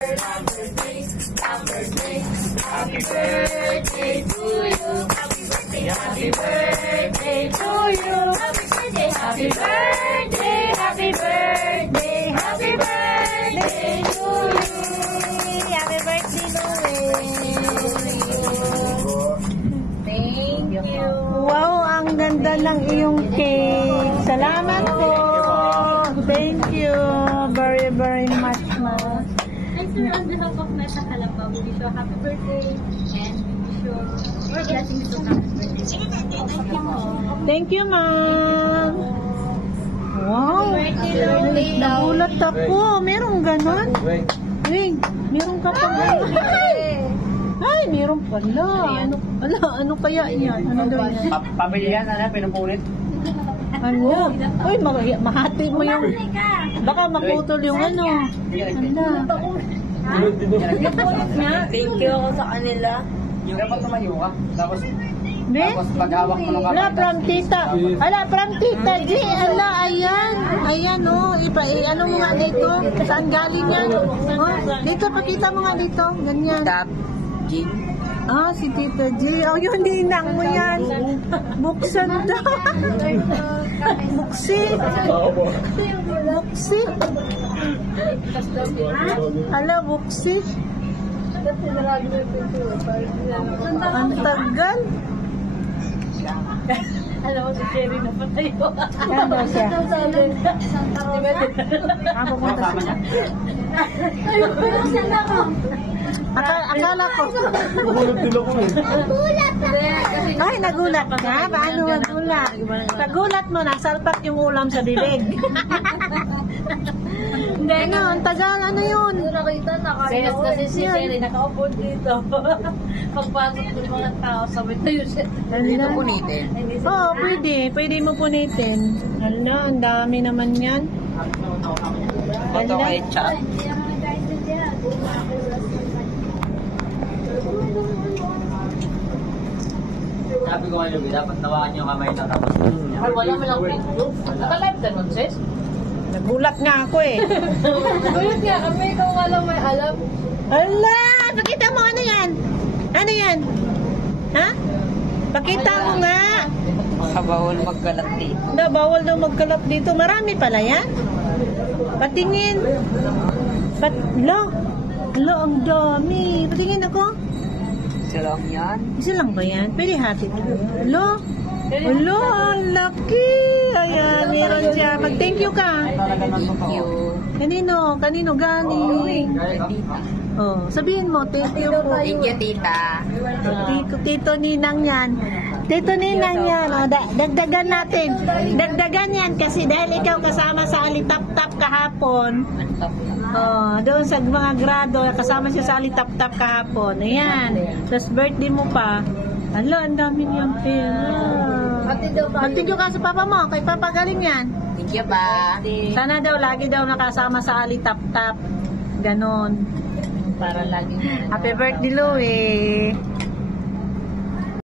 Happy birthday to you. Happy birthday to you. Happy birthday, happy birthday, happy birthday to you. Happy birthday, Louie. Thank you. Wow, ang ganda ng iyong cake. Salamat po. Thank you very, very much, ma. And sir, on behalf of Meta Calamba, we wish you a happy birthday and we wish you more blessings to happy birthday. Thank you, ma'am. Wow. Nagulat ako. Merong ganon? Wing, meron ka pang ay, meron pala. Ano kaya yan? Ano daw yan? Pamilya na pinupulit. Ano? Uy, mahati mo yung... Baka maputol yung ano. Thank you ako sa kanila. Dapat tumayo ka. Tapos Be? paghawak mo ng Ala, from tita. Ala, from tita G. Ala, ayan. Ayan, oh. Ano mo nga dito? Saan galing yan? Oh, dito, pakita mo nga dito. Ganyan. G. Ah, si Tita G. Oh, yun, ninang mo yan. Buksan daw. Buksi. Buksi. Ala, buksi. Ang tagal. Alam mo si Cherry na patay ko. Yan daw siya. Pupunta siya. Akala ko. Ay, nagulat ka? Paano nagulat? Nagulat mo, nasalpak yung ulam sa bibig. Ano, ang tagal, ano yun? Nakita na kaya kasi si Cherry nakaupo dito. Pagpasok ng mga tao, sabi tayo siya. Dito punitin. Oo, pwede. Pwede mo punitin. Ano, ang dami naman yan. Ito kay Chat. Sabi ko ngayon, dapat tawaan yung kamay na tapos. Ay, wala mo lang Facebook. Naka-live ka nun, sis? Nagulat nga ako eh. Gulat nga kami, ikaw nga lang may alam. Ala! Pakita mo, ano yan? Ano yan? Ha? Pakita mo nga. Bawal magkalat dito. Bawal daw magkalat dito. Marami pala yan. Patingin. Lo, ang dami. Patingin ako. Isa lang yan. Isa lang ba yan? Pwede hati. Lo, ang laki. Ayan, meron siya. Mag-thank you ka. Thank you. Kanino galing? Oh, sabihin mo, thank you po. Thank you, tita. Tito Ninang yan. Tito Ninang yan. O, dagdagan natin. Dagdagan yan kasi dahil ikaw kasama sa Alitap-Tap kahapon. Oh, doon sa mga grado, kasama siya sa Alitap-Tap kahapon. Ayan. Tapos birthday mo pa. Hala, ang dami niyang pera. Magtidyo ka sa papa mo. Kay papa galing yan. Thank you ba? Sana daw, lagi daw nakasama sa Alitap-Tap. Ganon. Para lagi. Happy birthday, Louie.